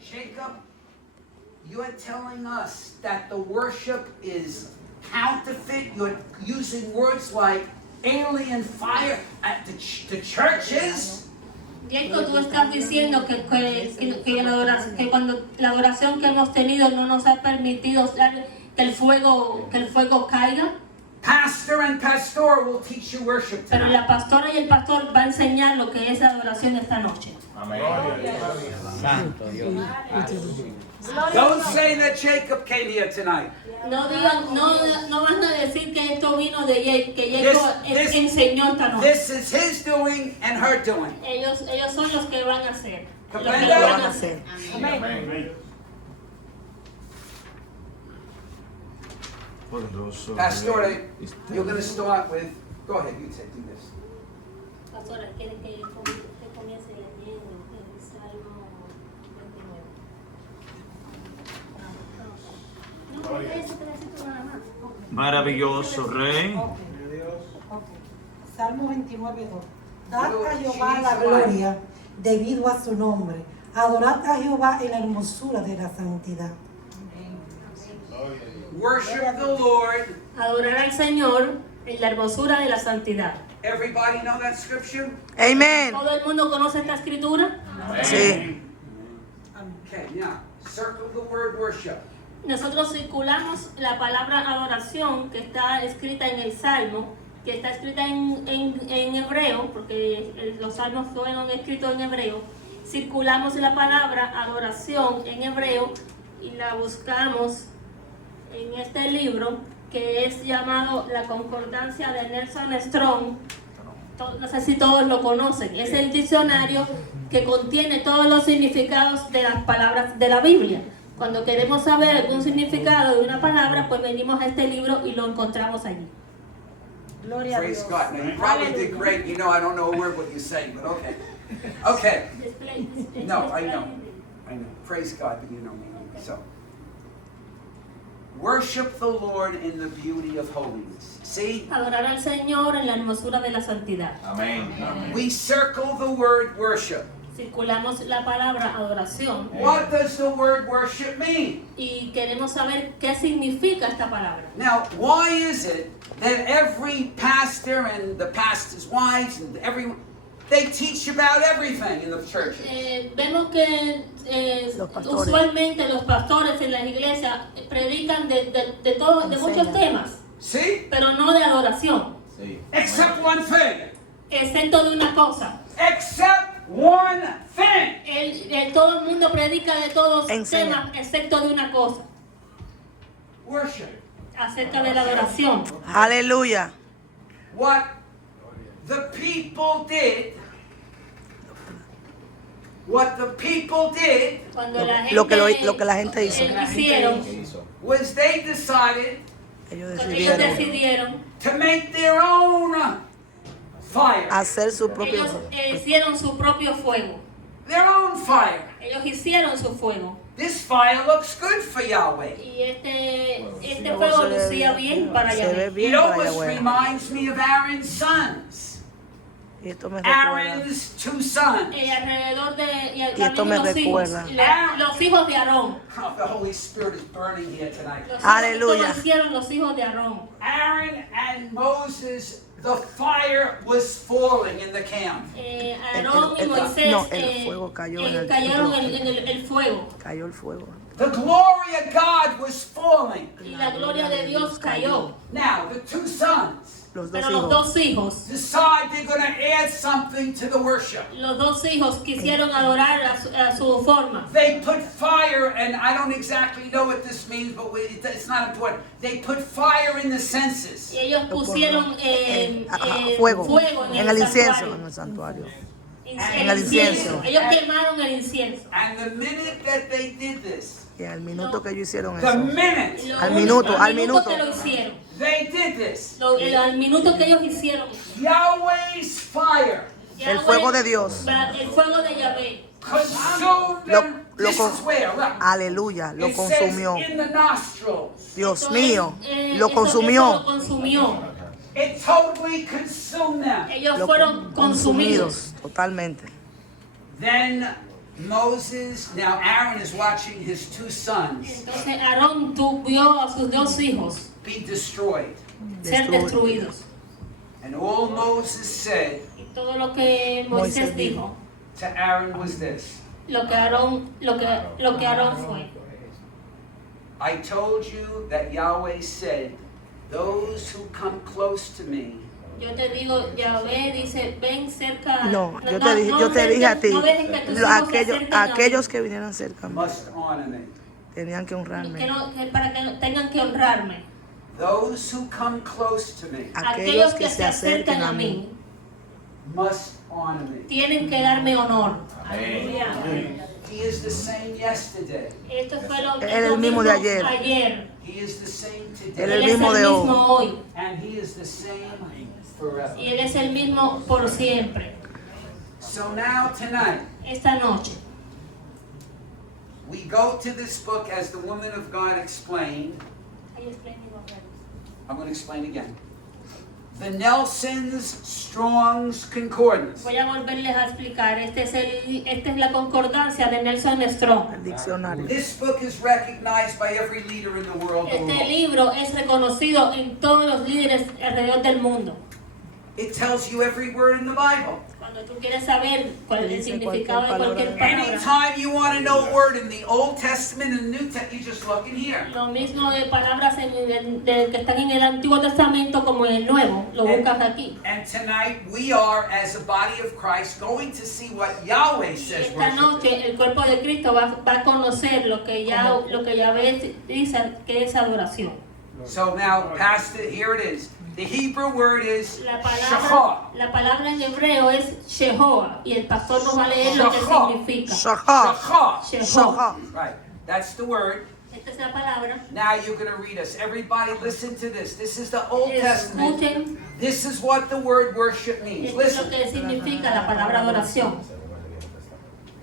Jacob, you're telling us that the worship is counterfeit. You're using words like alien fire at the churches. Jacob, tú estás diciendo que cuando la adoración que hemos tenido no nos ha permitido que el fuego caiga. Pastor and pastor will teach you worship tonight. Pero la pastora y el pastor va a enseñar lo que es la adoración esta noche. Amén. Santo Dios. Don't say that Jacob came here tonight. No van a decir que esto vino de Jacob, que Jacob enseñó esta noche. This is his doing and her doing. Ellos son los que van a hacer. Los que Comprende? lo van a hacer. Amén. Pastor, you're going to start with. Go ahead, you do this. Pastora, ¿quieren que comience leyendo el Salmo 29? No, ese pedacito nada más. Maravilloso Rey. Salmo 29:2. Dad a Jehová la gloria debido a su nombre. Adorad a Jehová en la hermosura de la santidad. Worship the Lord. Adorar al Señor en la hermosura de la santidad. Everybody know that scripture? Amen. ¿Todo el mundo conoce esta escritura? Sí. Okay, now circle the word worship. Nosotros circulamos la palabra adoración que está escrita en el Salmo, que está escrita en hebreo, porque los salmos fueron escritos en hebreo. Circulamos la palabra adoración en hebreo y la buscamos en este libro que es llamado La Concordancia de Nelson Strong. No sé si todos lo conocen. Es el diccionario que contiene todos los significados de las palabras de la Biblia. Cuando queremos saber algún significado de una palabra, pues venimos a este libro y lo encontramos allí. Gloria a Praise Dios. God. Now, you probably did great. You know, I don't know a word what you're saying, but okay. Okay. No, I know. I know. Praise God that you know me. So, worship the Lord in the beauty of holiness. See? Adorar al Señor en la hermosura de la santidad. Amén. We circle the word worship. Circulamos la palabra adoración What does the word worship mean? y queremos saber qué significa esta palabra. Now, why is it that every pastor and the pastor's wives and everyone, they teach about everything in the churches? Vemos que Los pastores. usualmente los pastores en las iglesias predican de muchos temas, See? pero no de adoración, Sí. Except one thing. excepto de una cosa. Except one thing. Todo el mundo predica de todos los Enseña. temas, excepto de una cosa, Worship. acerca de la adoración. Aleluya. What the people did. What the people did Cuando la gente, Lo que la gente hizo. hicieron, was they decided Ellos cuando ellos decidieron decidieron, to make their own fire. hacer su propio. ellos hicieron su propio fuego. Their own fire. Ellos hicieron su fuego. This fire looks good for Yahweh. Y este fuego lucía bien para Se ve Yahweh. bien It para almost Yahweh. reminds me of Aaron's sons. Y esto me recuerda. Aaron's two sons. Y alrededor de Y esto me recuerda. los hijos de Aarón. Oh, the Holy Spirit is burning here tonight. Aleluya. Lo hicieron los hijos de Aarón. Aaron and Moses, the fire was falling in the camp. Aarón y Moisés no, el fuego cayó en el cayeron templo. en el fuego. Cayó el fuego. The glory of God was falling. Y la gloria de Dios cayó. Now, the two sons Los dos Pero los hijos. dos hijos, decide they're going to add something to the worship. los dos hijos quisieron adorar a su forma. They put fire, and I don't exactly know what this means, but it's not important. They put fire in the senses. Y ellos pusieron Fuego. en En el incienso. En santuario. el santuario. En el incienso. Ellos quemaron el incienso. And the minute that they did this, Y en el minuto que ellos hicieron the eso. minute Al minuto, al minuto minuto. que lo hicieron. they did this, Al minuto que ellos hicieron. Yahweh's fire El fuego de Dios. El fuego de Yahvé. consumed Lo- them. lo This con- is where, look. Aleluya. Lo It consumió. says in the nostrils. Dios Esto mío. es, Lo eso lo consumió. consumió. It totally consumed them. Ellos Lo fueron consumidos. Totalmente. Then Moses, now Aaron is watching his two sons Entonces Aarón vio a sus dos hijos be destroyed. ser destruidos. And all Moses said Y todo lo que Moisés Moisés dijo, to Aaron was this: lo que Aarón fue. I told you that Yahweh said, those who come close to me Yo te digo, Yahvé dice, ven cerca. No, yo te dije a ti, No dejes que tus hijos se acerquen a mí. aquellos que vinieran cerca must honor me. tenían que Que honrarme. para que tengan que honrarme. Those who come close to me Aquellos que se acercan a mí must honor me. tienen que darme honor. He is the same yesterday. Esto fue lo Él es el mismo de ayer. He is the same Él today. es Él el mismo de hoy. hoy. And he is the same forever. Y Él es el mismo por siempre. So now tonight, Esta noche we go to this book as the woman of God explained. I'm going to explain again. The Nelson's Strong's Concordance. voy a volverles a explicar. Esta es la concordancia de Nelson Strong. El diccionario. This book is recognized by every leader in the world. Este libro es reconocido en todos los líderes alrededor del mundo. It tells you every word in the Bible. Cuando tú quieres saber cuál es el Dice significado de cualquier cualquier palabra. Anytime you want to know a word in the Old Testament and the New Testament, you just look in here. Lo mismo de palabras que están en el Antiguo Testamento como en el Nuevo, lo buscas aquí. And tonight we are, as a body of Christ, going to see what Yahweh Y says esta worship is. noche el cuerpo de Cristo va a conocer lo que Yahvé dice que es adoración. So now, Pastor, here it is. The Hebrew word is La shachar. palabra en hebreo es Shehoah y el pastor nos va a leer lo que Shachar. significa. Shachar. Shachar. Shehoah. Right. That's the word. Esta es la palabra. Now you're going to read us. Everybody listen to this. This is the Old Testament. Escuchen, This is what the word worship means. esto es lo Listen. que significa la palabra adoración.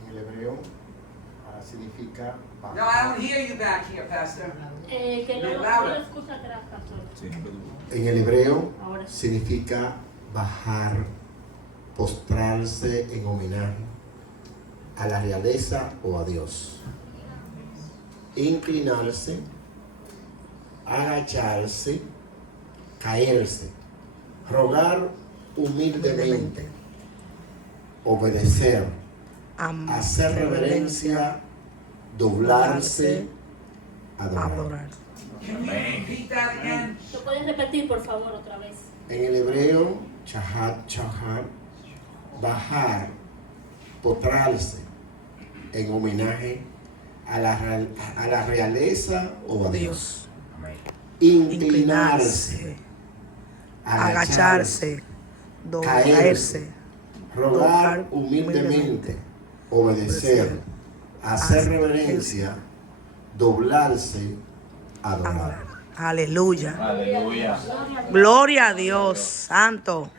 En el hebreo significa No, I don't hear you back here, Pastor. Que no lo escucha atrás, pastor. En el hebreo Ahora sí. significa bajar, postrarse en homenaje a la realeza o a Dios. Inclinarse, agacharse, caerse, rogar humildemente, obedecer, hacer reverencia, doblarse, adorar. adorar. Can you repeat that again? ¿Lo puedes repetir, por favor, otra vez? En el hebreo, chahar, bajar, postrarse en homenaje a la realeza o a Dios. Inclinarse, Agacharse. Caerse. rogar humildemente, obedecer, hacer reverencia, doblarse, adorar. Aleluya. Aleluya. Gloria a Dios. Santo.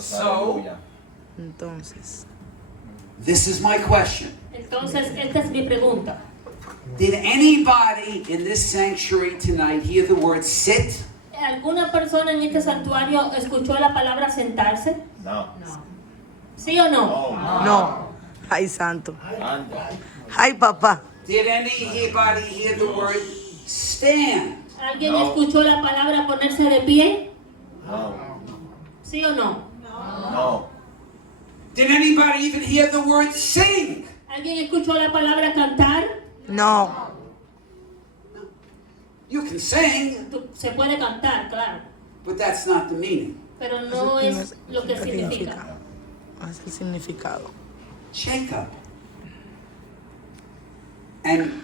So, Entonces, this is my question. Entonces, esta es mi pregunta. Did anybody in this sanctuary tonight hear the word sit? ¿Alguna persona en este santuario escuchó la palabra sentarse? No. ¿Sí o no? no. Ay, santo. Anda. Ay, papá. Did anybody hear the word stand? ¿Alguien No. escuchó la palabra ponerse de pie? No. ¿Sí o no? No. Did anybody even hear the word sing? ¿Alguien escuchó la palabra cantar? No. You can sing, Se puede cantar, claro, but that's not the meaning. pero no es lo que significa. No es el significado. Jacob. And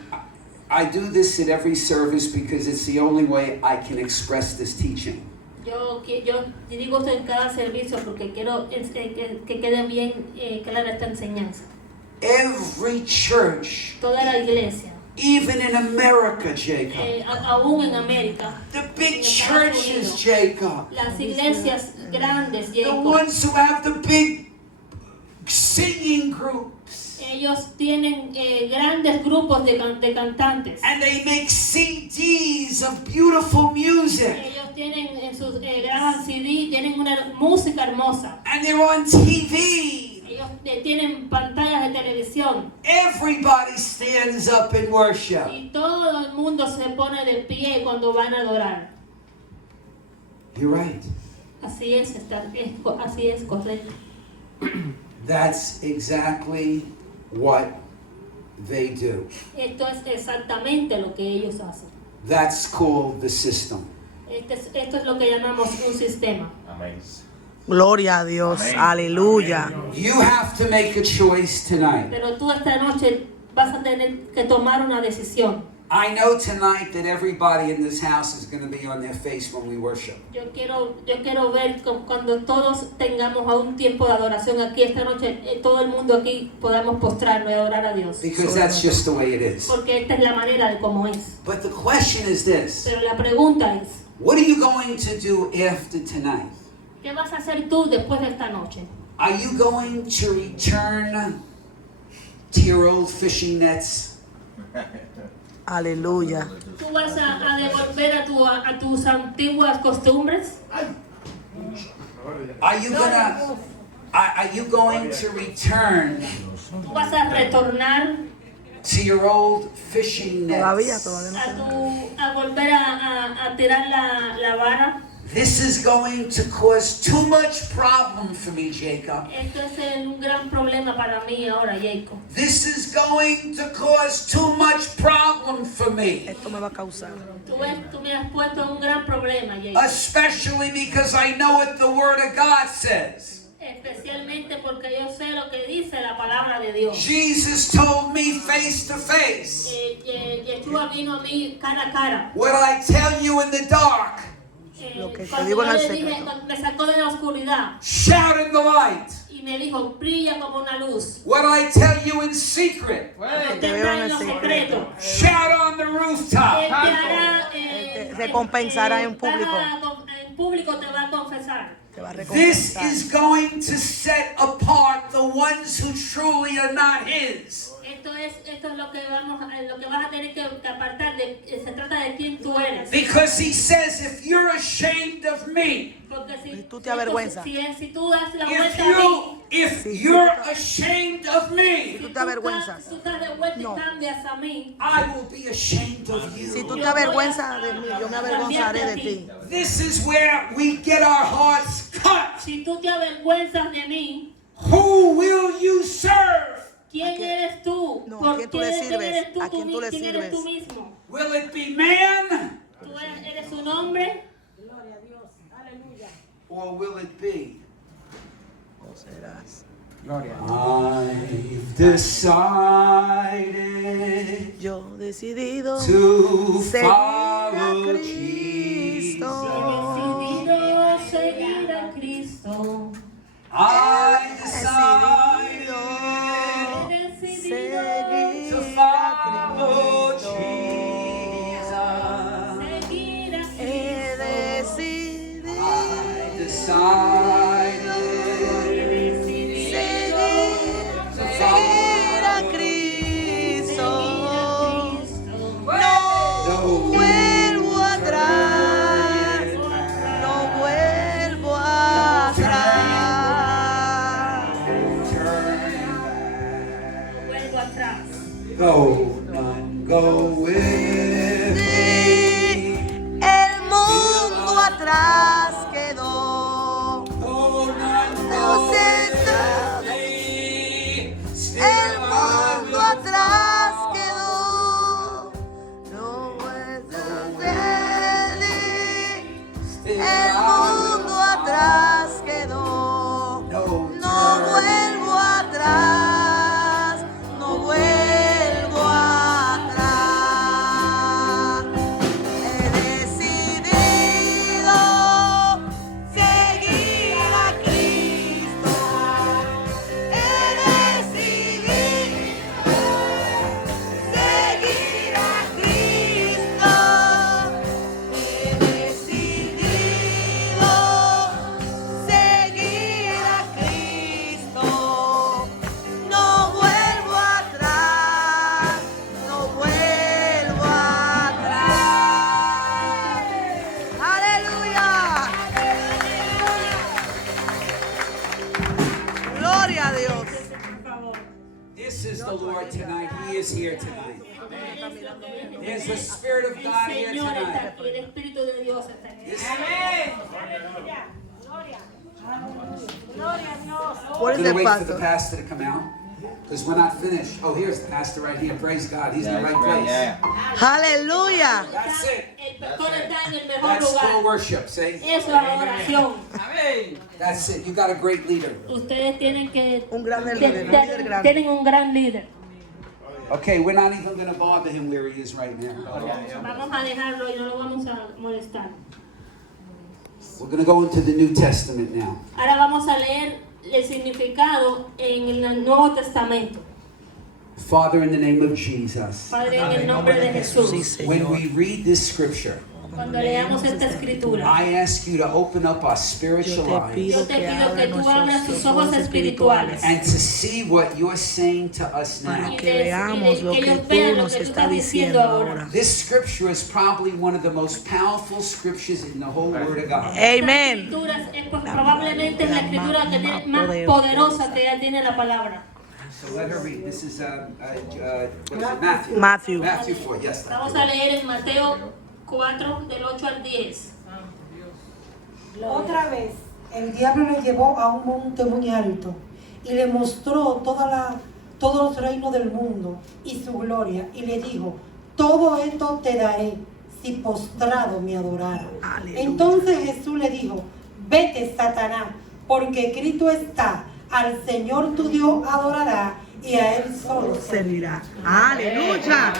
I do this at every service because it's the only way I can express this teaching. Yo digo esto en cada servicio porque quiero que quede bien clara esta enseñanza. Every church, Toda la iglesia, even in America, Jacob, aún en América, the big churches, Jacob, las iglesias grandes, the Jacob, ones who have the big singing groups, ellos tienen grandes grupos de cantantes. and they make CDs of beautiful music, Ellos tienen en sus graban CD, tienen una música hermosa. and they're on TV. Ellos Ellos tienen pantallas de televisión Everybody stands up in worship. y todo el mundo se pone de pie cuando van a adorar. You're right. Así es, así es correcto. That's exactly what they do. Esto es exactamente lo que ellos hacen. That's called the system. Esto es lo que llamamos un sistema. Amén. Gloria a Dios. Amén. Aleluya. You have to make a choice tonight. Pero tú esta noche vas a tener que tomar una decisión. I know tonight that everybody in this house is going to be on their face when we worship. Yo quiero ver cuando todos tengamos a un tiempo de adoración aquí esta noche, todo el mundo aquí podamos postrarnos y adorar a Dios. Because that's just the way it is. Porque esta es la manera de cómo es. But the question is this. Pero la pregunta es, What are you going to do after tonight? ¿qué vas a hacer tú después de esta noche? Are you going to return to your old fishing nets? Aleluya. ¿Tú vas a devolver a tus antiguas costumbres? Are you going to return ¿Tú vas a retornar to your old fishing Todavía nets? no. a volver a tirar la vara? This is going to cause too much problem for me, Jacob. Esto es un gran problema para mí ahora, Jacob. This is going to cause too much problem for me. Esto me va a causar. Tú me has puesto un gran problema, Jacob. Especially because I know what the Word of God says. Especialmente porque yo sé lo que dice la palabra de Dios. Jesus told me face to face, Yeshua vino a mí cara a cara. what I tell you in the dark, Lo que te Cuando digo en yo el le dije, secreto. cuando me sacó de la oscuridad shout in the light. y me dijo, brilla como una luz. What I tell you in secret, Lo te que veo en en el lo secreto. secreto. shout on the Él rooftop. te hará, Te recompensará en público. En público te va a confesar. Te va a This recompensar. is going to set apart the ones who truly are not His. Esto es lo que vas a tener que apartar. Se trata de quién tú eres. Because He says, if you're ashamed of me, Porque si tú te avergüenzas. si tú das la if vuelta a mí, you're ashamed of me, Tú te avergüenzas. tú estás de vuelta No. y cambias a mí. I will be ashamed of Si you. tú te avergüenzas de mí, yo me avergonzaré de ti. This is where we get our hearts cut. Si tú te avergüenzas de mí, Who will you serve? ¿quién eres tú? No, ¿Por ¿a quién tú le quién sirves? eres tú? ¿A quién tú le ¿Quién eres tú sirves? mismo? Will it be man ¿Tú eres un hombre? or will it be? O serás. I've decided Yo decidido to seguir a follow Cristo. Decidido seguir a Cristo. I Decidido decided seguir to a follow Cristo. Jesus. Seguir a He decidido I decided seguir a Cristo. No vuelvo atrás, no vuelvo atrás. vuelvo atrás. Go, none, go with me. El mundo atrás quedó. Go, none, No go sé with me. Still El mundo I atrás quedó. No vuelvo will, El mundo atrás quedó. no No vuelvo atrás. No vuelvo atrás. He decidido tonight. He is here tonight. There's the Spirit of God El here Señor está tonight. aquí, el Espíritu de Dios está aquí. This- Por I'm ese gonna wait for the paso. pastor to come out because we're not finished. Oh, here's the pastor right here. Praise God. He's in the right place. Yeah. Aleluya. That's it. El pastor está en el mejor That's full lugar. worship. See? Eso es adoración. That's it. You got a great leader. Ustedes tienen que Un gran líder, un líder grande. tienen un gran líder. Okay, we're not even going to bother him where he is right now. Vamos a dejarlo y no lo vamos a molestar. We're going to go into the New Testament now. Ahora vamos a leer el significado en el Nuevo Testamento. Father, in the name of Jesus, Padre, en el nombre de Jesús. when we read this scripture, Cuando leamos esta escritura, I ask you to open up our spiritual yo eyes te pido que tú abras tus ojos espirituales and to see what you're saying to us now. y que veamos lo que ellos tú vean lo nos que tú estás estás diciendo diciendo ahora. ahora. This scripture is probably one of the most powerful scriptures in the whole Word of God. Amén. Esta escritura es, pues, probablemente es la escritura que tiene más poderosa que ya tiene la palabra. So let her read. This is what is it? Matthew. Matthew. Matthew 4. Yes. Vamos a leer en Mateo 4, del 8 al 10. Otra vez, el diablo le llevó a un monte muy alto y le mostró todos los reinos del mundo y su gloria, y le dijo: todo esto te daré si postrado me adoraras. Aleluya. Entonces Jesús le dijo: vete, Satanás, porque escrito está: al Señor tu Dios adorará y a él solo servirá. Aleluya.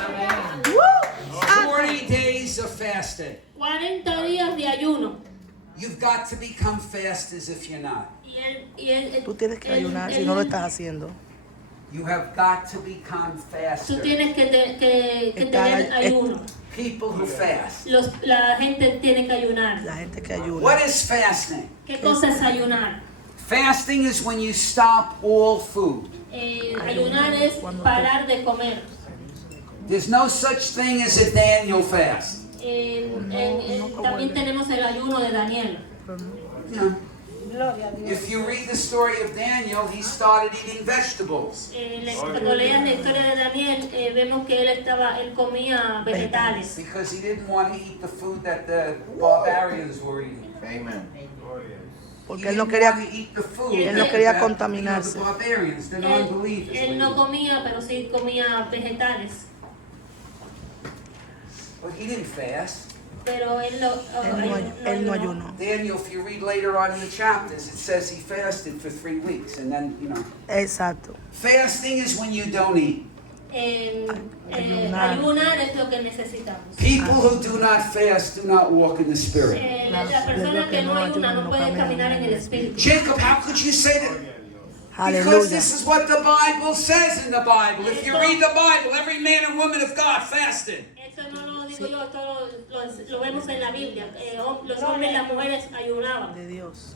40 days of fasting. 40 días de ayuno. You've got to become fasters if you're not. Tú tienes que ayunar si no lo estás haciendo. You have got to become Tú faster. tienes que Estar tener ayuno. People who fast. La gente tiene que ayunar. La gente que ayuna. What is fasting? ¿Qué cosa es ayunar? Fasting is when you stop all food. Ayunar es parar de comer. There's no such thing as a Daniel fast. También tenemos el ayuno de Daniel. No. If you read the story of Daniel, he started eating vegetables Cuando leas la historia de Daniel, vemos que él comía vegetales. because he didn't want to eat the food that the barbarians were eating. Amen. Porque He él no didn't quería, want to eat the food él no that quería the contaminarse. barbarians, the non-believers. Él no were eating. comía, pero sí comía vegetales. But he didn't fast. Pero él él no ayunó. Daniel, if you read later on in the chapters, it says he fasted for 3 weeks, and then, Exacto. fasting is when you don't eat. Ayunar es lo que necesitamos. People who do not fast do not walk in the Spirit. La persona que no ayuna no puede caminar en el espíritu. Jacob, how could you say that? Because Aleluya. this is what the Bible says in the Bible. If you read the Bible, every man and woman of God fasted. Eso no lo digo yo, esto lo vemos en la Biblia. Los hombres y las mujeres ayunaban. De Dios.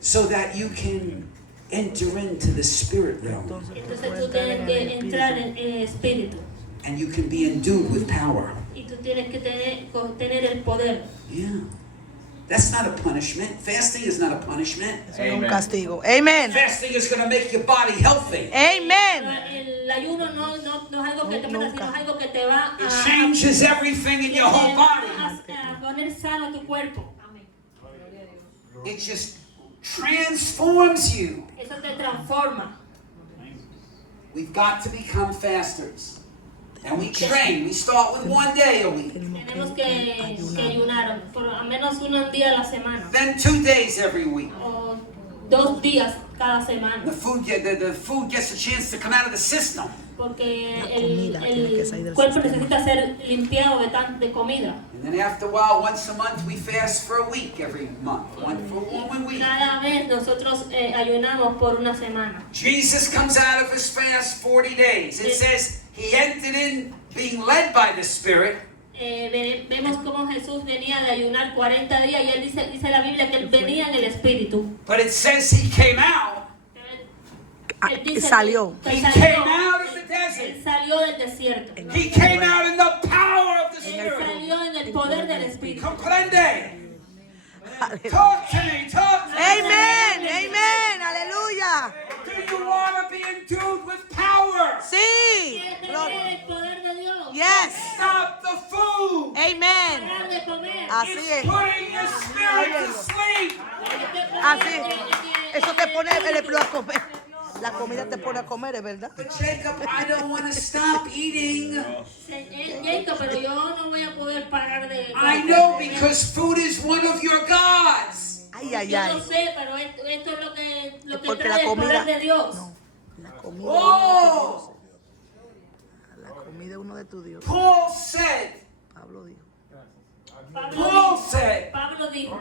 So that you can enter into the spirit realm. Entonces tú tienes que entrar en el espíritu. And you can be endued with power. Y tú tienes que tener el poder. Yeah. That's not a punishment. Fasting is not a punishment. Eso no es un castigo. Amén. Fasting is going to make your body healthy. Amén. El ayuno no es algo que te mata, sino es algo que te va It changes everything in your whole body. a poner sano tu cuerpo. It just transforms you. Eso te transforma. We've got to become fasters. And we train. We start with 1 day a week. Tenemos que ayunar por al menos un día a la semana. Then 2 days every week. O 2 días cada semana. The food gets a chance to come out of the system. Porque comida tiene que salir el del cuerpo sistema. necesita ser limpiado de comida. And then after a while, once a month, we fast for a week every month. For 1 week. Cada vez nosotros ayunamos por una semana. Jesus comes out of his fast 40 days. It says he entered in being led by the Spirit. Vemos cómo Jesús venía de ayunar 40 días y él dice la Biblia que él venía en el Espíritu. But it says he came out. Él dice Salió. que He salió. came out of the Él desert. salió del desierto. He came out in the power of the Él Spirit. salió en el poder del Espíritu. Comprende? Talk to me. Talk to me. Amén. Amén. Aleluya. Do you want to be endued with power? Sí. Quiere tener Gloria. el poder de Dios. Yes. Stop the food. Amen. Parar de comer. Así It's es. putting your spirit to sleep. Así. Eso te pone el empleo a comer. La comida te pone a comer, es verdad. But Jacob, I don't want to stop eating. Jacob, pero yo no voy a poder parar de I know because food is one of your gods. Ay, ay, Yo lo ay. sé, pero esto es lo que Porque trae la el poder comida. de Dios. No. La comida. Oh, La comida es uno de tus dioses. Paul said, Pablo dijo. Paul said, Pablo dijo,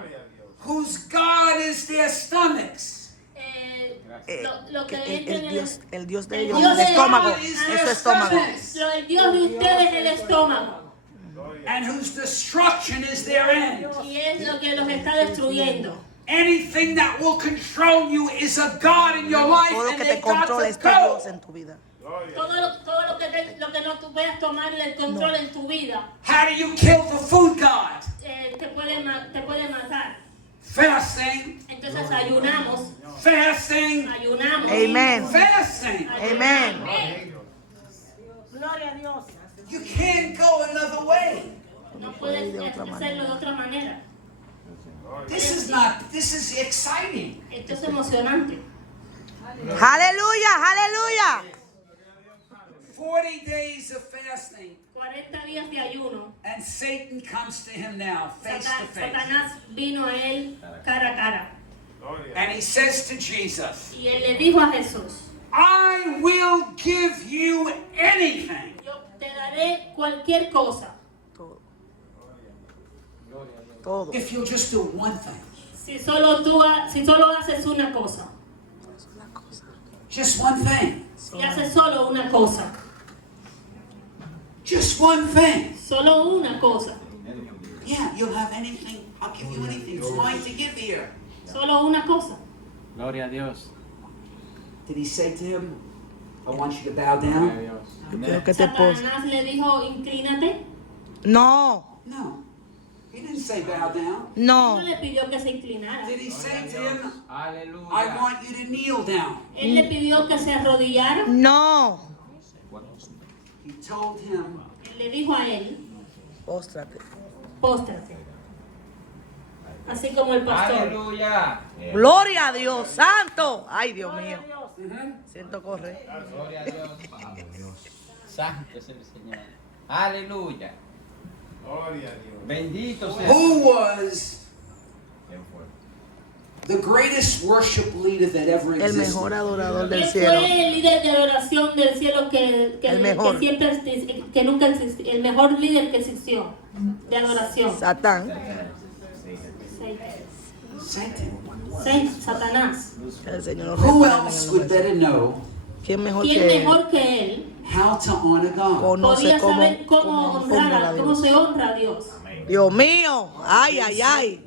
whose God is their stomachs. lo que El Dios de el ellos, Dios el de estómago. God is Es their su estómago. stomachs. el Dios de ustedes es el estómago. And whose destruction is their end. Y es lo que los está destruyendo. Anything that will control you is a God in your life, Todo lo and que te they got controla to es tu Dios go. en tu vida. Todo lo que no tú puedas tomar el control en tu vida How do you kill the food God? te puede matar. Fasting, Entonces ayunamos. fasting, Amen. fasting. Amen. You can't go another way. No puedes hacerlo de otra manera. This is exciting. Esto es emocionante. Aleluya, aleluya. 40 days of fasting, 40 días de ayuno. and Satan comes to him now, face to face. Satanás vino a él cara a cara. And he says to Jesus, Y él le dijo a Jesús, I will give you anything. yo te daré cualquier cosa Todo. Todo. If you'll just do one thing. si solo haces una cosa. Just one thing. Si haces solo una cosa. Just one thing. Solo una cosa. Yeah, you'll have anything. I'll give you anything. It's mine to give here. Solo una cosa. Gloria a Dios. Did he say to him, I want you to bow down? Yo quiero que te poses. Satanás le dijo, inclínate. No, No. He didn't say bow down. no. No le pidió que se inclinara. Did he say to him, I Aleluya. want you to kneel down? Él le pidió que se arrodillara. No. He told him, Él le dijo a él, Póstrate. póstrate. Así como el pastor. Aleluya. Gloria a Dios, santo. Ay, Dios mío. Siento correr. Gloria a Dios. Santo es el Señor. Aleluya. Bendito sea. who was the greatest worship leader that ever El existed? mejor adorador del Él cielo. fue el líder de adoración del cielo que El mejor. siempre, que nunca existió, el mejor líder que existió de adoración. Satán. Satan. Satanás. El Señor nos Who reprenda en else el would nombre del better know ¿Quién mejor ¿Quién que él? mejor que él how to honor God? Conoce podía cómo, saber cómo honrar a cómo Dios. se honra a Dios? Dios mío. Ay, ay, ay.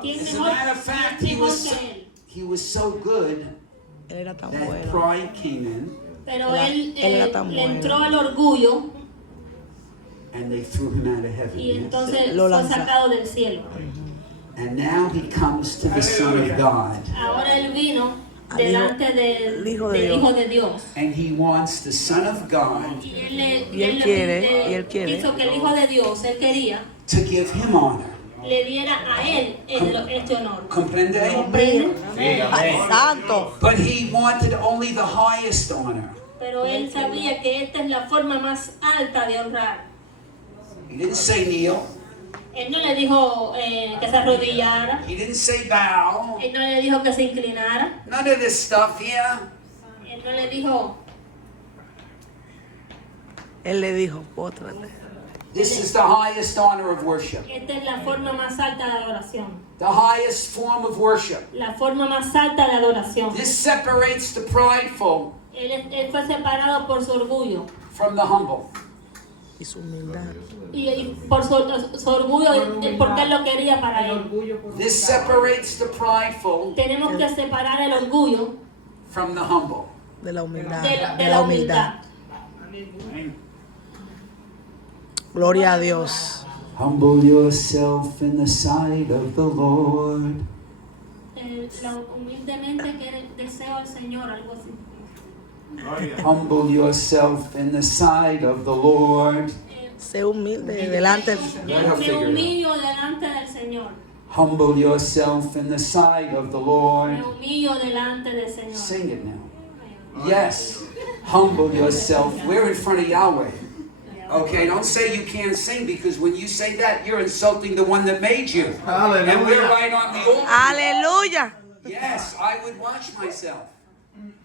¿Quién As a mejor, matter of fact, quién mejor que él? he was so good Él era tan that bueno. pride came in Pero Era- él él era tan le bueno. entró al orgullo and they threw him out of heaven. y yes? entonces Lo fue lanza- sacado del cielo. And now he comes to the Son of God Ahora él vino Al delante el Hijo de del Dios. Hijo de Dios. and he wants the Son of God Y él, Y él quiere. hizo que el Hijo de Dios, él quería, to give him honor. le diera a él este honor. Comprende? ¿Comprende? Sí, Ay, amén. santo. But he wanted only the highest honor. Pero él sabía que esta es la forma más alta de honrar. He didn't say kneel. Él no le dijo que se arrodillara. He didn't say bow. Él no le dijo que se inclinara. None of this stuff here. Él no le dijo, Él le dijo, póstrate. This is the highest honor of worship. esta es la forma más alta de adoración. The highest form of worship. La forma más alta de adoración. This separates the prideful Él fue separado por su orgullo. from the humble. Y su humildad. Y por su orgullo, porque él lo quería para él. This separates the prideful Tenemos que separar el orgullo from the humble. De la humildad. de la humildad. Gloria a Dios. Humble yourself in the sight of the Lord. Humildemente que deseo al Señor, algo así. Humble yourself in the sight of the Lord. Sé humilde delante. Me humillo delante del Señor. Humble yourself in the sight of the Me Lord. humillo delante del Señor. Sing it now. Yes. Humble yourself. We're in front of Yahweh. Okay, don't say you can't sing, because when you say that, you're insulting the one that made you. And we're right on the altar. Aleluya. Yes, I would watch myself.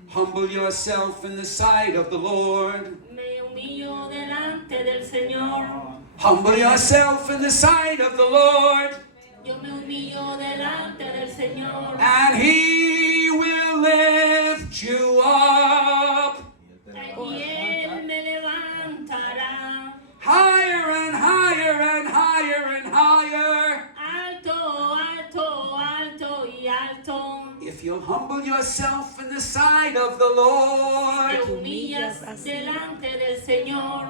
Humble yourself in the sight of the Lord. Me humillo delante del Señor. Humble yourself in the sight of the Lord, Yo me humillo delante del Señor. and He will lift you up Y Él me levantará. higher and higher and higher and higher. Alto, alto, alto y alto. If you'll humble yourself in the sight of the Te Lord. humillas delante del Señor.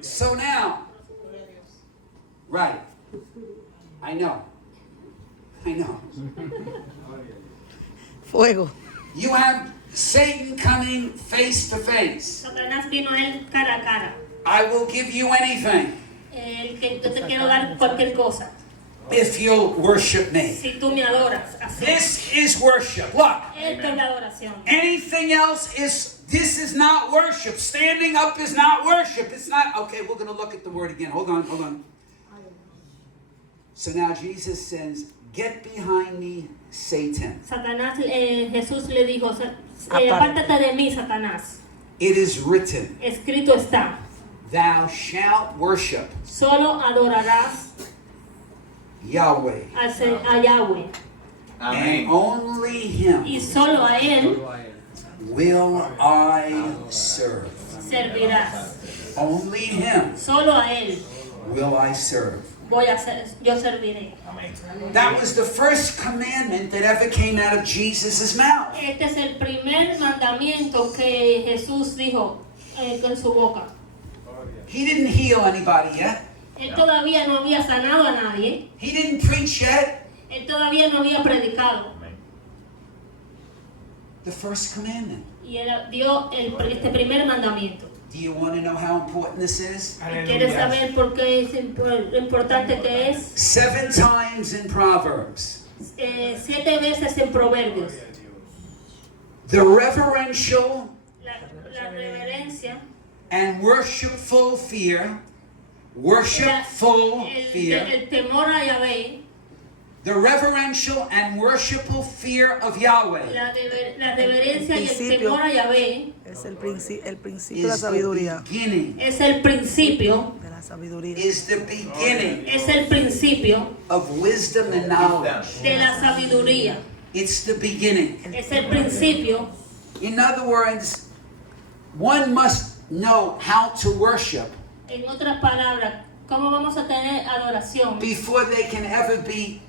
So now, right, I know, Fuego. you have Satan coming face to face. Satanás vino a él cara a cara. I will give you anything El que yo te quiero dar cualquier cosa. if you'll worship me. Si tú me adoras, así. This is worship. Look, Esto es la adoración. anything else this is not worship. Standing up is not worship. It's not, okay, we're going to look at the word again. Hold on. So now Jesus says, get behind me, Satan. Satanás, Jesús le dijo, apártate de mí, Satanás. It is written, Escrito está, thou shalt worship solo adorarás Yahweh, a Yahweh. and only him Y solo a Él will I serve. servirás. Only him Solo a Él will I serve. yo serviré. That was the first commandment that ever came out of Jesus' mouth. Este es el primer mandamiento que Jesús dijo con su boca. He didn't heal anybody yet. Él todavía no había sanado a nadie. He didn't preach yet. Él todavía no había predicado. The first commandment. Y Él dio este primer mandamiento. Do you want to know how important this is? ¿Y quieres saber por qué es lo importante que es? 7 times in Proverbs. 7 veces en Proverbios. The reverential La reverencia. and worshipful fear. Worshipful fear. El temor a Yahvé. The reverential and worshipful fear of Yahweh La reverencia y el temor a Yahvé Es el principio de la is the sabiduría. beginning. es el principio. De la sabiduría. Is the beginning Es el principio of wisdom and knowledge. de la sabiduría. It's the beginning. Es el principio. In other words, one must know how to worship En otras palabras, ¿cómo vamos a tener adoración? before they can ever be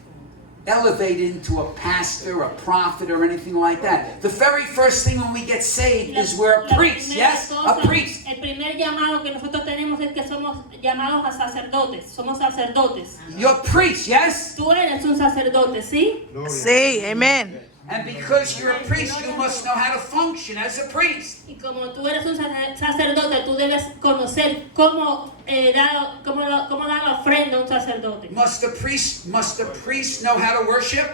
elevated into a pastor, a prophet, or anything like that. The very first thing when we get saved is we're a priest, primera yes? cosa, A priest. El primer llamado que nosotros tenemos es que somos llamados a sacerdotes. Somos sacerdotes. You're a priest, yes? Tú eres un sacerdote, ¿sí? Sí, amén. And because you're a priest, you must know how to function as a priest. Y como tú eres un sacerdote, tú debes conocer cómo dar la ofrenda a un sacerdote. Must the priest know how to worship?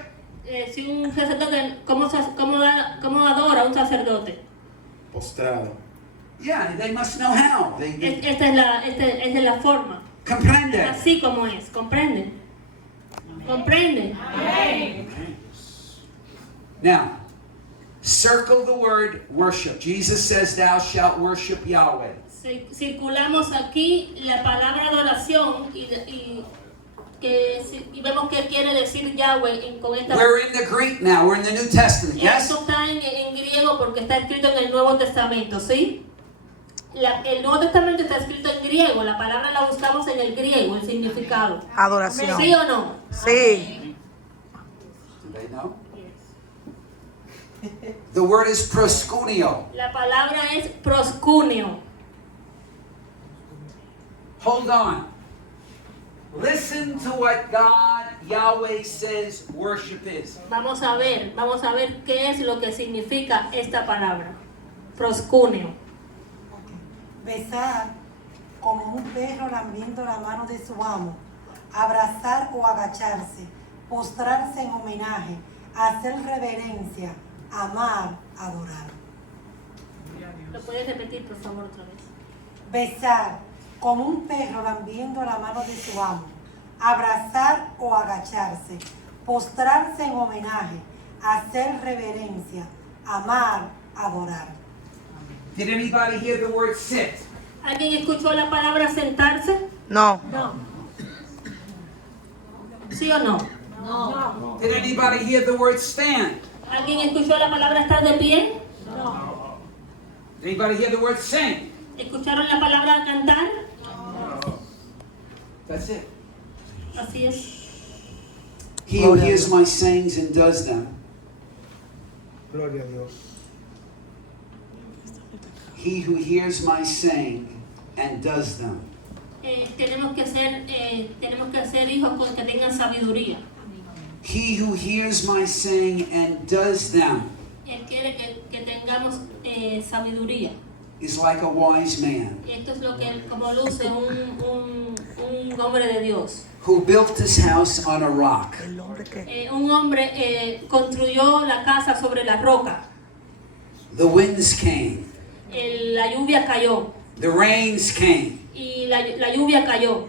Si un sacerdote, ¿cómo adora a un sacerdote? Postrado. Yeah, they must know how. Esta es la forma. Comprende. Así como es, ¿comprenden? ¿Comprenden? Now, circle the word worship. Jesus says, thou shalt worship Yahweh. Circulamos aquí la palabra adoración y vemos qué quiere decir Yahweh con esta. We're in the Greek now. We're in the New Testament, yes? Esto está en griego porque está escrito en el Nuevo Testamento, ¿sí? El Nuevo Testamento está escrito en griego. La palabra la buscamos en el griego, el significado. Adoración. ¿Sí o no? Sí. Do they know? The word is proskuneo. La palabra es proscuneo. Hold on. Listen to what God, Yahweh says worship is. Vamos a ver qué es lo que significa esta palabra. Proscuneo. Besar como un perro lambiendo la mano de su amo, abrazar o agacharse, postrarse en homenaje, hacer reverencia, amar, adorar. ¿Lo puedes repetir, por favor, otra vez? Besar como un perro lambiendo la mano de su amo, abrazar o agacharse, postrarse en homenaje, hacer reverencia, amar, adorar. Did anybody hear the word sit? ¿Alguien escuchó la palabra sentarse? No. ¿Sí o no? Did anybody hear the word stand? ¿Alguien escuchó la palabra estar de pie? Did anybody hear the word sing? ¿Escucharon la palabra cantar? That's it. Así es. He who hears my sayings and does them. Gloria a Dios. He who hears my saying and does them. Tenemos que ser hijos con que tengan sabiduría. He who hears my saying and does them Él quiere que tengamos sabiduría. is like a wise man Y esto es lo que como luce un hombre de Dios. who built his house on a rock. El hombre que Un hombre construyó la casa sobre la roca. The winds came, La lluvia cayó the rains came, y la lluvia cayó,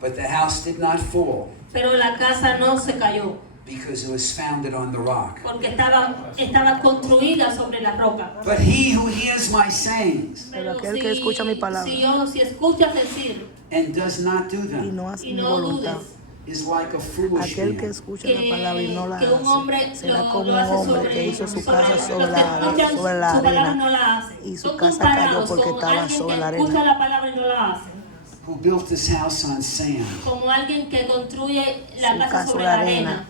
but the house did not fall pero la casa no se cayó because it was founded on the rock. porque estaba construida sobre la roca. But he who hears my sayings Pero aquel que escucha mi palabra. Si escuchas decir and does not do y them no hace y mi no voluntad. dudes is like a foolish Aquel que man escucha la palabra y no la que un hombre hace, será lo como un hace hombre sobre, que hizo su casa los sobre que la escuchan su palabra arena no la hacen. y su Son casa cayó comparados porque con estaba alguien sobre que la escucha arena. la palabra y no la hace, who built his house on sand. como alguien que construye la Su casa casa sobre sobre la arena. arena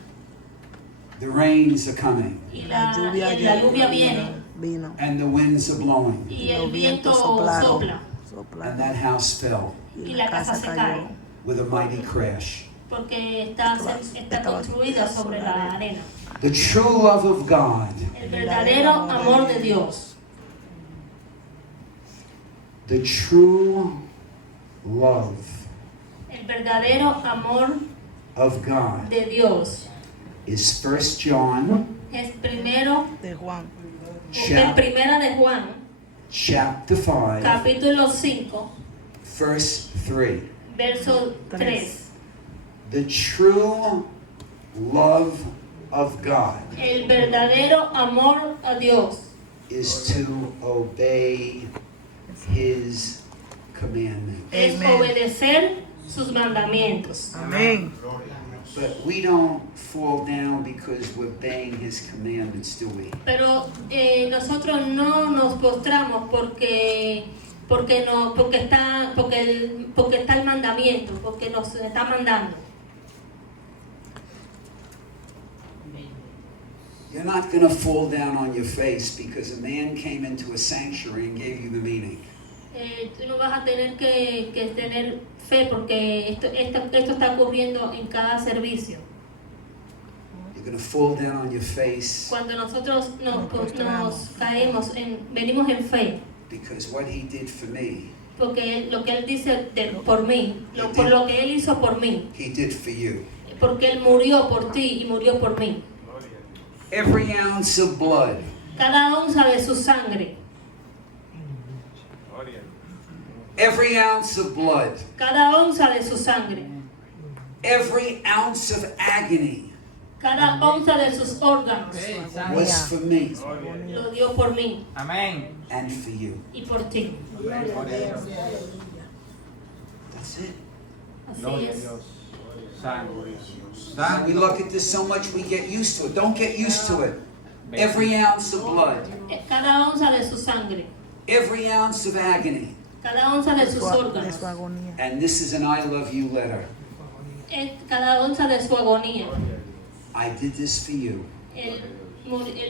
The rains are coming y La lluvia, la lluvia viene vino and the winds are blowing, y los el viento vientos soplaron, sopla and that house fell y la casa se cae with a mighty crash. porque está construida sobre la arena. The true love of God El verdadero amor de Dios, the true love el verdadero amor of God de Dios is 1 John es primero, de Juan. es primera de Juan, chapter 5 capítulo 5, verse 3. verso 3. The true love of God El verdadero amor a Dios is to obey his commandment. es Amen. obedecer sus mandamientos. Amén. But we don't fall down because we're obeying his commandments, do we? Pero nosotros no nos postramos porque está el mandamiento, porque nos está mandando. You're not going to fall down on your face because a man came into a sanctuary and gave you the meaning. Tú no vas a tener que tener fe porque esto está ocurriendo en cada servicio. You're going to fall down on your face Cuando nosotros nos caemos, venimos en fe, because what he did for me, porque lo que Él dice por mí, por lo que Él hizo por mí, he did for you. porque Él murió por ti y murió por mí. Every ounce of blood, Cada onza de su sangre, every ounce of blood, cada onza de su sangre, every ounce of agony cada onza de sus órganos was for me lo dio por mí Amén. and for you. y por ti. That's it. Así es. We look at this so much we get used to it. Don't get used to it. Every ounce of blood, Cada onza de su sangre, every ounce of agony. cada onza de sus De órganos, su agonía. And this is an I love you letter. cada onza de su agonía. I did this for you Él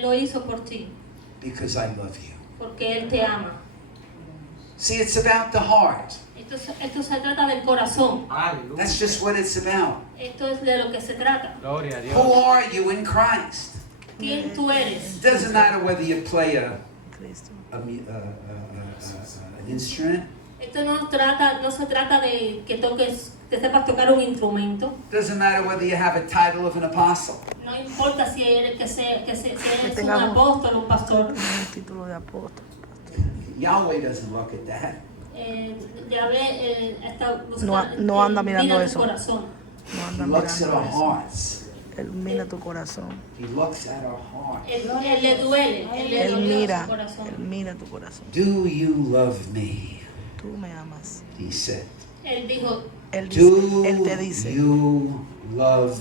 lo hizo por ti, because I love you. porque Él te ama. See, it's about the heart. Esto se trata del corazón. That's just what it's about. Esto es de lo que se trata. Gloria a Dios. Who are you in Christ? ¿Quién tú eres? It doesn't matter whether you play Cristo. an instrument. Esto no se trata de que toques, que sepas tocar un instrumento. Doesn't matter whether you have a title of an apostle. No importa si eres si eres un tengamos- apóstol o un pastor. Un título de apóstol. Yahweh doesn't look at that. Yahvé está No buscando, anda mirando mira eso. tu corazón. No He anda looks at mirando our eso. hearts. Él mira tu corazón. He looks at our hearts. Él le duele, él le Él dolió mira. su corazón. Él mira tu corazón. Do you love me? Tú me amas. He said. Él dijo, Él Do te dice. you love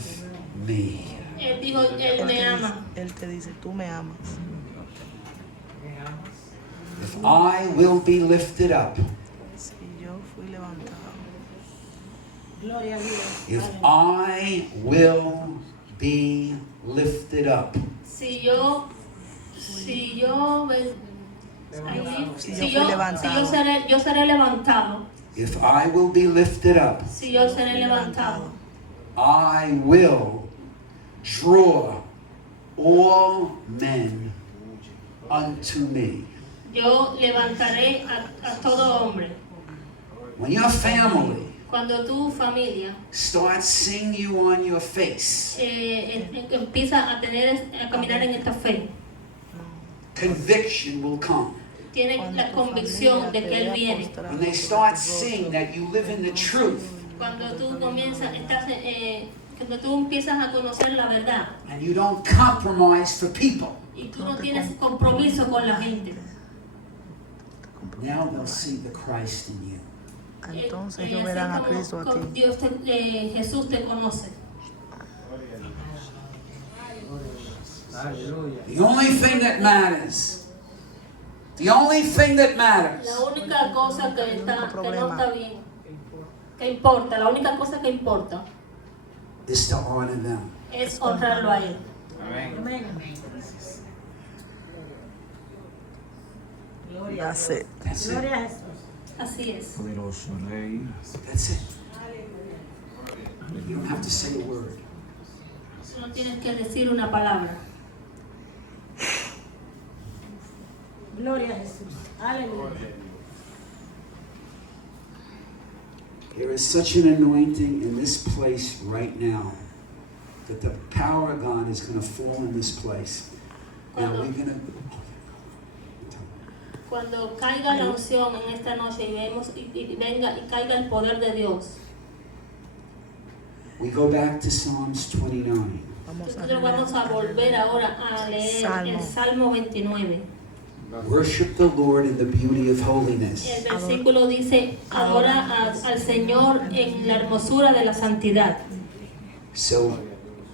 me? él me ama. Él te dice, tú me amas. If I will be lifted up, Si yo fui levantado. if I will be lifted up, Si yo seré levantado. if I will be lifted up, Si yo seré levantado. I will draw all men unto me. Yo levantaré a todo hombre. When your family Cuando tu familia starts seeing you on your face, empieza a caminar en esta fe, conviction will come. tiene la convicción de que Él viene. When they start seeing that you live in the truth Cuando tú empiezas a conocer la verdad and you don't compromise for people, y tú no tienes compromiso con la gente, now they'll see the Christ in you. Entonces y ellos así verán a como Cristo a ti. Jesús te conoce. The only thing that matters, the only thing that matters La única cosa que no está bien, que importa, la única cosa que importa is to honor them. es honrarlo a Él. That's it. That's it. Así es. That's it. You don't have to say a word. Tú no tienes que decir una palabra. Gloria a Jesús. Aleluya. There is such an anointing in this place right now that the power of God is going to fall in this place. Now we're going to. Cuando caiga la unción en esta noche y venga y caiga el poder de Dios, We go back to Psalms 29. nosotros vamos a volver ahora a leer el Salmo 29. Worship the Lord in the beauty of holiness. El versículo dice, adora al Señor en la hermosura de la santidad. So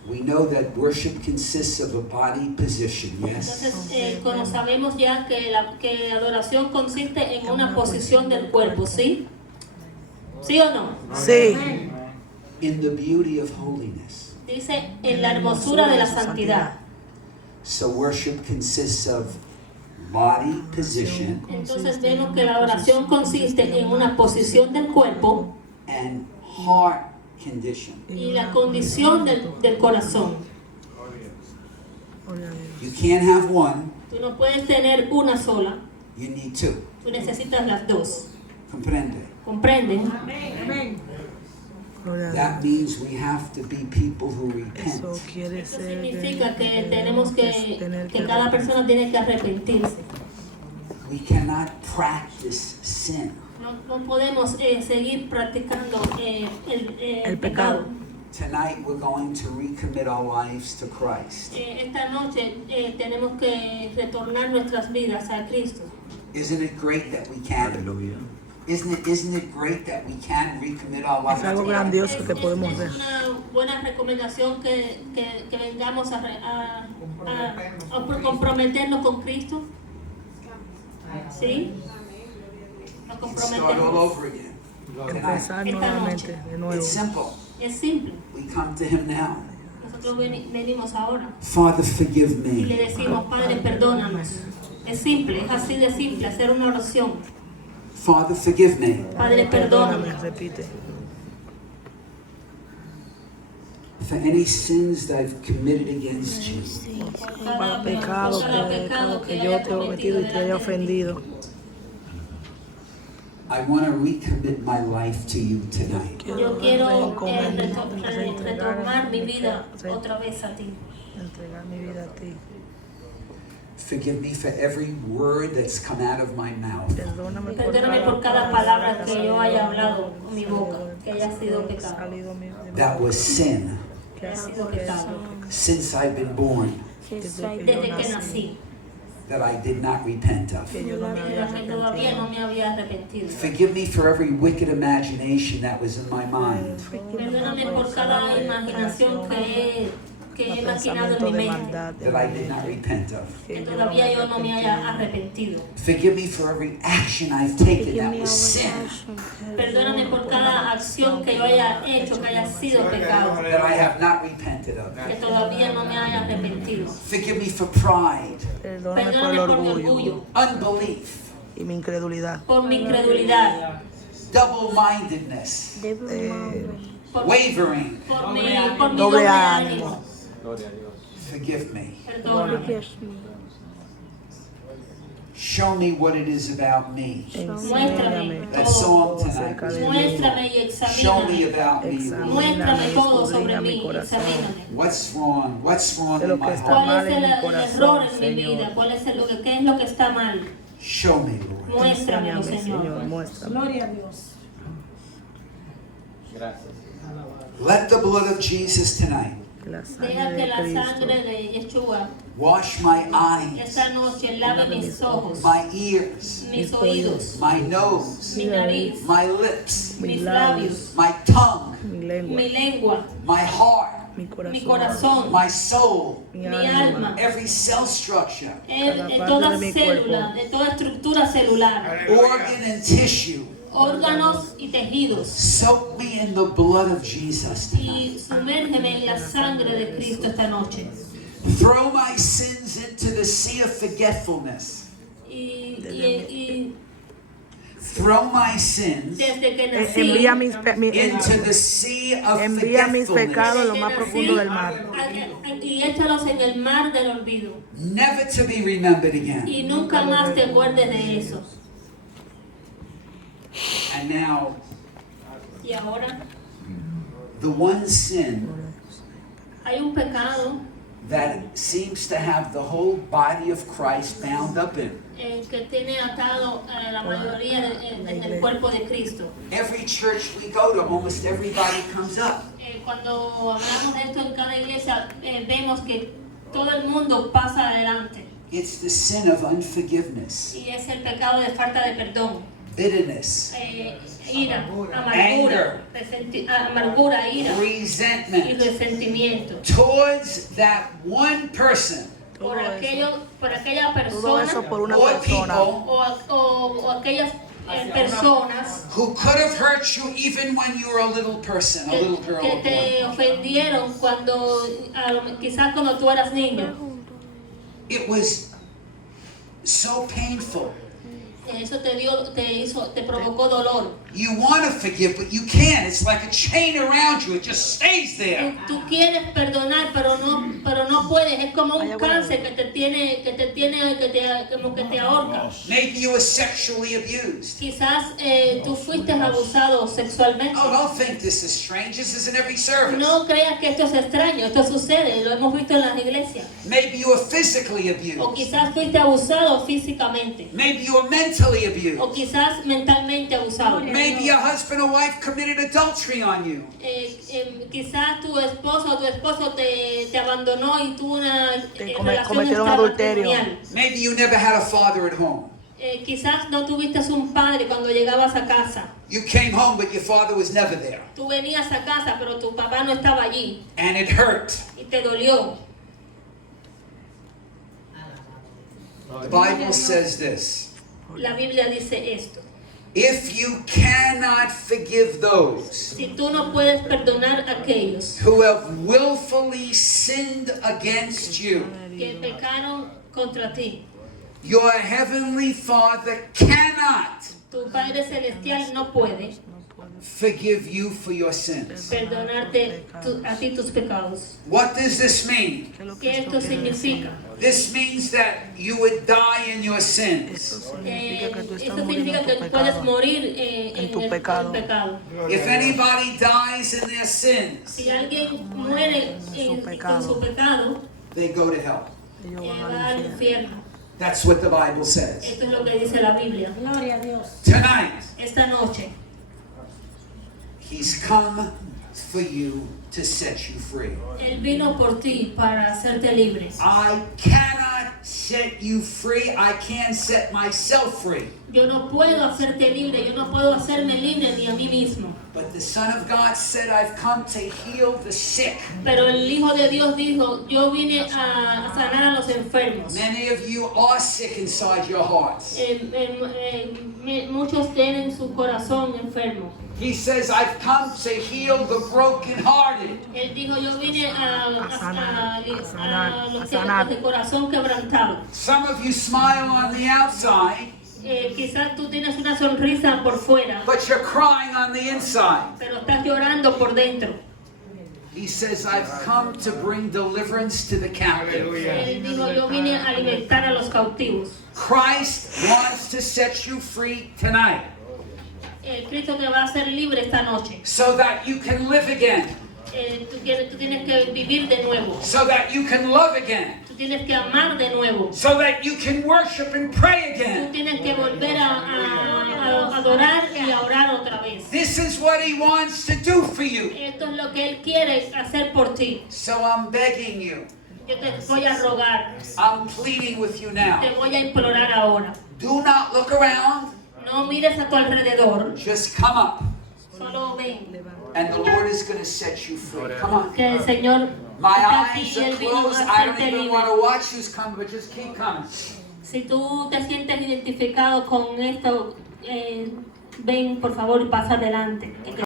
we know that worship consists of a body position, yes? Entonces, sabemos ya que la adoración consiste en una posición del cuerpo, ¿sí? ¿Sí o no? Sí. In the beauty of holiness. Dice, en la hermosura de la santidad. So worship consists of body position Entonces vemos que la adoración consiste en una posición del cuerpo and heart condition. y la condición del corazón. You can't have one, Tú no puedes tener una sola, you need two. tú necesitas las dos. Comprende? ¿Comprenden? Amén. That means we have to be people who repent. Eso quiere Eso ser significa que tenemos que cada persona tiene que arrepentirse. We cannot practice sin. No podemos seguir practicando el pecado. Tonight we're going to recommit our lives to Christ. Esta noche tenemos que retornar nuestras vidas a Cristo. Isn't it great that we can? Isn't it great that we can recommit our lives Es to algo Christ? grandioso que podemos Es ver. una buena recomendación que vengamos a comprometernos con Cristo. ¿Sí? A Start all comprometernos. over again. Tonight. Empezar nuevamente, de nuevo. It's simple. Es simple. We come to Him now. Nosotros venimos ahora Father, forgive y le me. decimos, Padre, perdónanos. Es simple, es así de simple, hacer una oración. Father, forgive me Padre, Perdóname, perdóname repite. for any sins that I've committed against you. Para pecado, cada que pecado que yo haya te he cometido y te haya delante de ti. ofendido. I want to recommit my life to you tonight. Yo quiero retomar mi vida otra vez a ti. Entregar mi vida a ti. Forgive me for every word that's come out of my mouth. Perdóname por cada palabra que yo haya hablado con mi boca, que haya sido pecado. That was sin Que haya sido pecado. since I've been born Desde que nací, that I did not repent of. de la que todavía no me había arrepentido. Forgive me for every wicked imagination that was in my mind. Perdóname por cada imaginación que he maquinado en mi mente, That I did not repent of. que todavía yo no me haya arrepentido. Forgive me for every action I've taken that was sin, Perdóname por cada acción que yo haya hecho que haya sido pecado, that I have not repented of. que todavía no me haya arrepentido. Forgive me for pride, Perdóname por el Perdóname por mi orgullo orgullo, unbelief, y mi incredulidad. por mi incredulidad, double-mindedness, por wavering. mi Doble doble ánimo. ánimo. Gloria a Dios. Forgive me. Perdóname. Show me what it is about me. Muéstrame That todo. song tonight. Muéstrame y Show me examíname. about me. Muéstrame todo sobre escudriña mi mí. corazón. Examíname. What's wrong? What's wrong De lo in que my está heart? ¿Cuál mal es en mi el corazón, error en mi Señor. vida? ¿Qué es lo que está mal? Show me, Lord. Muéstramelo, Enséñame, Señor, Señor. muéstrame. Gloria a Dios. Gracias. Let the blood of Jesus tonight Que la Deja sangre que de la Cristo sangre de Yeshua wash my eyes, esta noche lave mis ojos, my ears, mis oídos, my nose, mi nariz, my lips, mis labios, my tongue, mi lengua, mi lengua, my heart, mi mi corazón, corazón, my soul, mi mi alma, alma, every cell structure, en parte toda de mi célula, cuerpo. de toda estructura celular, organ and tissue. órganos y tejidos. Soak me in the blood of Jesus tonight. Y sumérgeme en la sangre de Cristo esta noche. Throw my sins into the sea of forgetfulness. Y Throw my sins desde que nací, Envía mis, into the sea of envía mis forgetfulness. pecados en lo desde más que profundo nací, del mar. y échalos en el mar del olvido. Never to be remembered again. Y nunca más te acuerdes de eso. And now, Y ahora the one sin hay un pecado that seems to have the whole body of Christ bound up in. que tiene atado a la mayoría del cuerpo de Cristo. Every church we go to, almost everybody comes up. Cuando hablamos de esto en cada iglesia, vemos que todo el mundo pasa adelante. It's the sin of unforgiveness, Y es el pecado de falta de perdón. bitterness, Ira, Anger. amargura, ira y resentment resentimiento towards that one person por aquella Todo eso persona por una or persona people o aquellas personas who could have hurt you even when you were a little person, a little girl que or boy. te ofendieron quizás cuando tú eras niño. It was so painful. Eso te provocó dolor. You want to forgive, but you can't. It's like a chain around you. It just stays there. Tú quieres perdonar, pero no puedes. Es como un cáncer que como que te ahorca. Maybe you were sexually abused. Quizás tú fuiste abusado sexualmente. Oh, don't think this is strange. This is in every service. No creas que esto es extraño, esto sucede, lo hemos visto en las iglesias. Maybe you were physically O abused. quizás fuiste abusado físicamente, Maybe you were mentally o abused. quizás mentalmente abusado. Maybe your husband or wife committed adultery on you. Quizás tu esposo o tu esposo te abandonó y tuvo una relación cometieron adulterio. extramatrimonial. Maybe you never had a father at home. Quizás no tuviste un padre cuando llegabas a casa. You came home, but your father was never there. Tú venías a casa, pero tu papá no estaba allí And it hurt. y te dolió. The Bible says this. La Biblia dice esto. If you cannot forgive those Si tú no puedes perdonar a aquellos who have willfully sinned against you, que pecaron contra ti, your heavenly Father cannot Tu Padre Celestial no puede forgive you for your sins. perdonarte a ti tus pecados. What does this mean? ¿Qué esto significa? This means that you would die in your sins. Esto significa que puedes morir en tu el pecado. pecado. If anybody dies in their sins, Si alguien muere con su pecado, they go to hell. va al infierno. That's what the Bible says. Esto es lo que dice la Biblia. Gloria a Dios. Tonight, Esta noche, He's come for you to set you free. Él vino por ti para hacerte libre. I cannot set you free. I can't set myself free. Yo no puedo hacerte libre, yo no puedo hacerme libre ni a mí mismo. But the Son of God said, I've come to heal the sick. Pero el Hijo de Dios dijo, yo vine a sanar a los enfermos. Many of you are sick inside your hearts. Muchos tienen su corazón enfermo. He says, I've come to heal the brokenhearted. Él dijo, yo vine a los sanar. de corazón quebrantado. Some of you smile on the outside, Quizás tú tienes una sonrisa por fuera, but you're crying on the inside. pero estás llorando por dentro. He says, I've come to bring deliverance to the captive. Él dijo, yo vine a alimentar a los cautivos. Christ wants to set you free tonight El Cristo te va a hacer libre esta noche. so that you can live again, Tú tienes que vivir de nuevo. so that you can love again, Tú tienes que amar de nuevo. so that you can worship and pray Tú again. tienes que volver a adorar y a orar otra vez. This is what He wants to do for you. Esto es lo que Él quiere hacer por ti. So I'm begging you, Yo te voy a rogar, I'm pleading with you te now. voy a implorar ahora. Do not look around, No mires a tu alrededor, just come up, solo ven and the Lord is going to set you free. Come on. que el Señor My está aquí eyes y are Él vino closed. a I don't hacerte even want libre. to watch who's coming, but just keep coming. Si tú te sientes identificado con esto, ven por favor y pasa adelante.